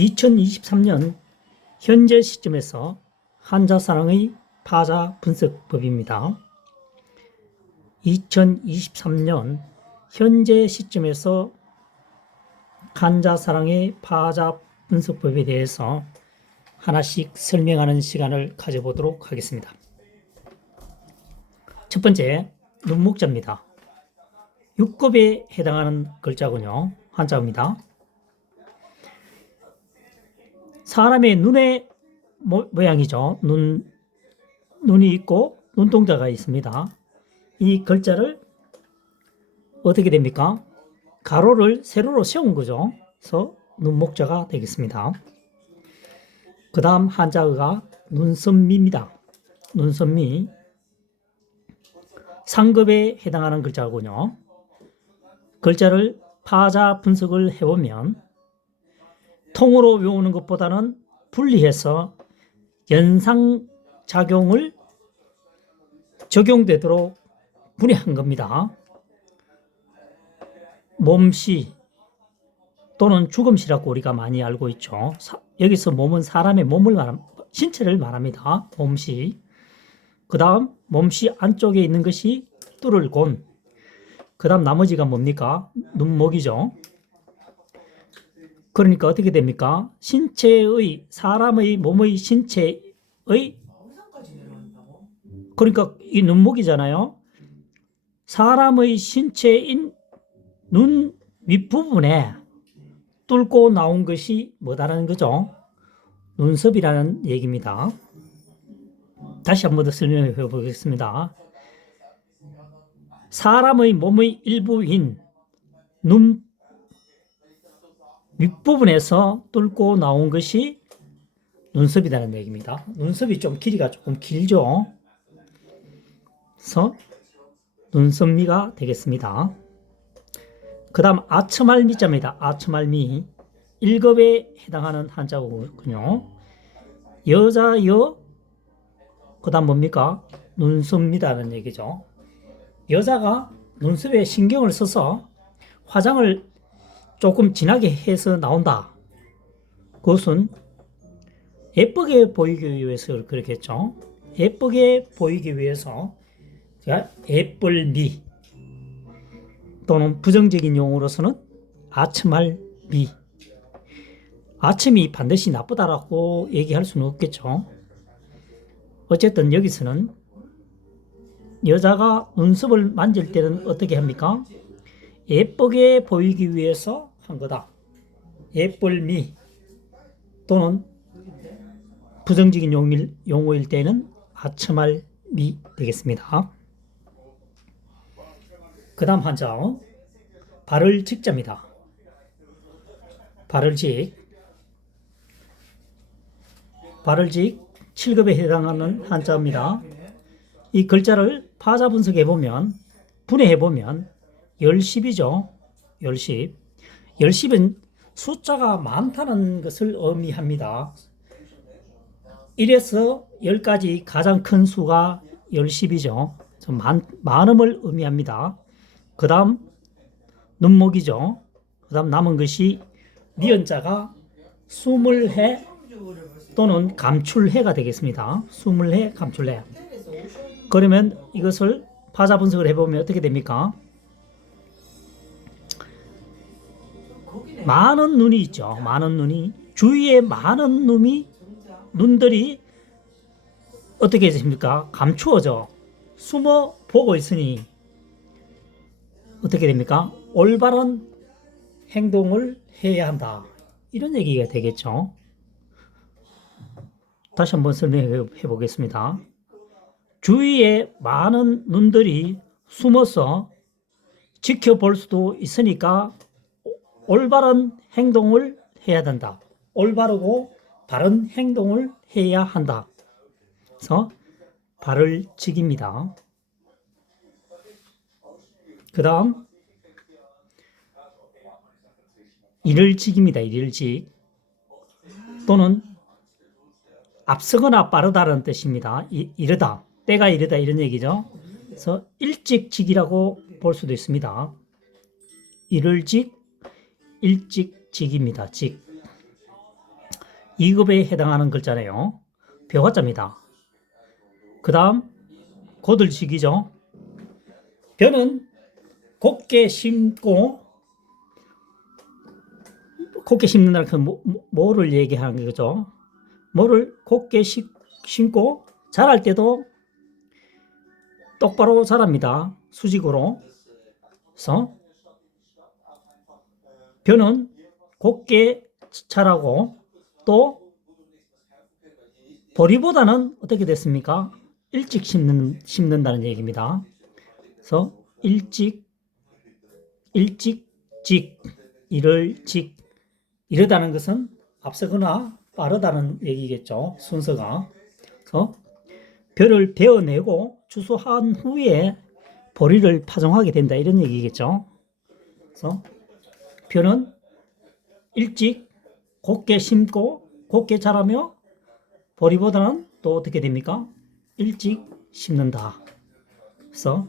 2023년 현재 시점에서 한자사랑의 파자 분석법입니다. 2023년 현재 시점에서 한자사랑의 파자 분석법에 대해서 하나씩 설명하는 시간을 가져보도록 하겠습니다. 첫 번째, 눈목자입니다. 6급에 해당하는 글자군요. 한자입니다. 사람의 눈의 모, 모양이죠. 눈, 눈이 있고 눈동자가 있습니다. 이 글자를 어떻게 됩니까? 가로를 세로로 세운 거죠. 그래서 눈목자가 되겠습니다. 그 다음 한자어가 눈선미입니다. 눈선미. 상급에 해당하는 글자군요. 글자를 파자 분석을 해보면 통으로 외우는 것보다는 분리해서 연상작용을 적용되도록 분해한 겁니다. 몸시 또는 죽음시라고 우리가 많이 알고 있죠. 사, 여기서 몸은 사람의 몸을 말함, 신체를 말합니다. 몸시. 그 다음 몸시 안쪽에 있는 것이 뚫을 곤. 그 다음 나머지가 뭡니까? 눈목이죠. 그러니까 어떻게 됩니까? 신체의 사람의 몸의 신체의 그러니까 이 눈목이잖아요. 사람의 신체인 눈 윗부분에 뚫고 나온 것이 뭐다라는 거죠? 눈썹이라는 얘기입니다. 다시 한 번 더 설명해 보겠습니다. 사람의 몸의 일부인 눈 윗부분에서 뚫고 나온 것이 눈썹이라는 얘기입니다. 눈썹이 좀 길이가 조금 길죠. 그래서 눈썹미가 되겠습니다. 그 다음 아첨알미자입니다. 아첨알미 1급에 해당하는 한자어군요. 여자 여, 그 다음 뭡니까? 눈썹미다는 얘기죠. 여자가 눈썹에 신경을 써서 화장을 조금 진하게 해서 나온다. 그것은 예쁘게 보이기 위해서 그렇겠죠. 예쁘게 보이기 위해서 예쁠미 또는 부정적인 용어로서는 아첨할 미 아첨이 반드시 나쁘다라고 얘기할 수는 없겠죠. 어쨌든 여기서는 여자가 눈썹을 만질 때는 어떻게 합니까? 예쁘게 보이기 위해서 한 거다. 예쁠미 또는 부정적인 용일, 용어일 때는 아첨할 미 되겠습니다. 그 다음 한자 발을 직자입니다. 발을 직 발을 직 7급에 해당하는 한자입니다. 이 글자를 파자 분석해 보면 분해해 보면 열십이죠. 열십. 열십은 숫자가 많다는 것을 의미합니다. 1에서 10까지 가장 큰 수가 열십이죠. 많, 많음을 의미합니다. 그 다음 눈목이죠. 그 다음 남은 것이 니은자가 수물해 또는 감출해가 되겠습니다. 수물해, 감출해. 그러면 이것을 파자 분석을 해보면 어떻게 됩니까? 많은 눈이 있죠. 많은 눈이 주위에 많은 눈이 눈들이 어떻게 됩니까? 감추어져 숨어 보고 있으니 어떻게 됩니까? 올바른 행동을 해야 한다. 이런 얘기가 되겠죠. 다시 한번 설명해 보겠습니다. 주위에 많은 눈들이 숨어서 지켜볼 수도 있으니까 올바른 행동을 해야 된다. 올바르고 바른 행동을 해야 한다. 그래서 발을 직입니다. 그 다음 일을 직입니다. 일을 직 또는 앞서거나 빠르다는 뜻입니다. 이, 이르다, 때가 이르다 이런 얘기죠. 그래서 일찍 직이라고 볼 수도 있습니다. 일을 직, 일찍직입니다. 직. 2급에 해당하는 글자네요. 벼가자입니다. 그 다음 고들식이죠. 벼는 곱게 심고 곱게 심는다는 그 뭐를 얘기하는 거죠. 뭐를 곱게 심- 심고 자랄 때도 똑바로 자랍니다. 수직으로. 그래서 벼는 곱게 자라고 또 보리보다는 어떻게 됐습니까? 일찍 심는, 심는다는 얘기입니다. 그래서 일찍, 일찍, 직, 이를 직, 이르다는 것은 앞서거나 빠르다는 얘기겠죠. 순서가. 그래서 벼를 베어내고 추수한 후에 보리를 파종하게 된다. 이런 얘기겠죠. 그래서 벼는 일찍 곱게 심고 곱게 자라며 보리보다는 또 어떻게 됩니까? 일찍 심는다. 그래서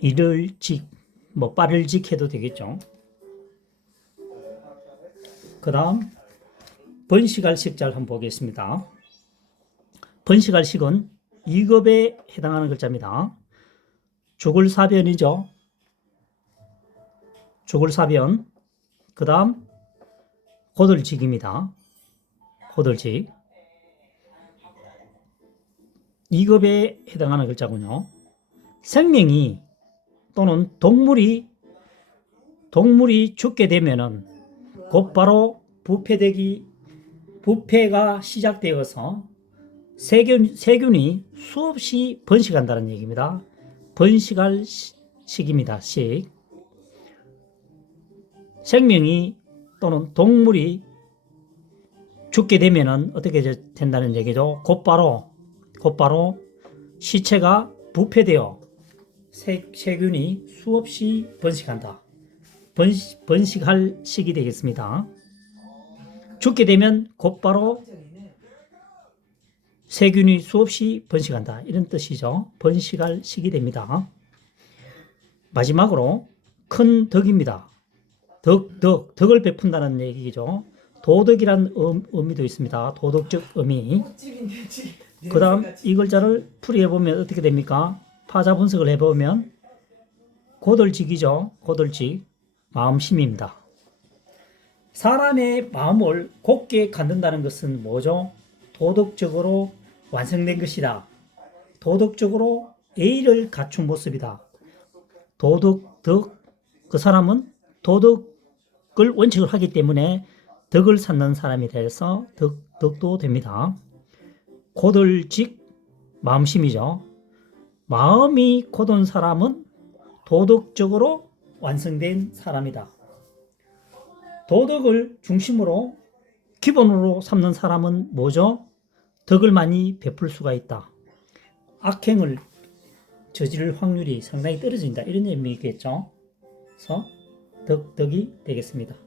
이를직, 뭐 빠를직 해도 되겠죠. 그 다음 번식할 식자를 한번 보겠습니다. 번식할 식은 2급에 해당하는 글자입니다. 죽을 사변이죠. 죽을 사변. 그 다음 고들직입니다. 고들직. 2급에 해당하는 글자군요. 생명이 또는 동물이 동물이 죽게 되면은 곧바로 부패되기 부패가 시작되어서 세균 세균이 수없이 번식한다는 얘기입니다. 번식할 시- 시기입니다. 식. 생명이 또는 동물이 죽게 되면은 어떻게 되- 된다는 얘기죠. 곧바로 곧바로 시체가 부패되어 세, 세균이 수없이 번식한다. 번식, 번식할 시기 되겠습니다. 죽게 되면 곧바로 세균이 수없이 번식한다. 이런 뜻이죠. 번식할 시기 됩니다. 마지막으로 큰 덕입니다. 덕, 덕, 덕을 베푼다는 얘기죠. 도덕이란 음, 의미도 있습니다. 도덕적 의미. 그 다음 이 글자를 풀이해보면 어떻게 됩니까? 파자 분석을 해보면 고들직이죠. 고들직. 마음심입니다. 사람의 마음을 곱게 갖는다는 것은 뭐죠? 도덕적으로 완성된 것이다. 도덕적으로 예의를 갖춘 모습이다. 도덕, 덕, 그 사람은 도 덕을 원칙을 하기 때문에 덕을 쌓는 사람이 돼서 덕, 덕도 됩니다. 고들직 마음심이죠. 마음이 고든 사람은 도덕적으로 완성된 사람이다. 도덕을 중심으로 기본으로 삼는 사람은 뭐죠? 덕을 많이 베풀 수가 있다. 악행을 저지를 확률이 상당히 떨어진다. 이런 의미겠죠. 그래서 덕, 덕이 되겠습니다.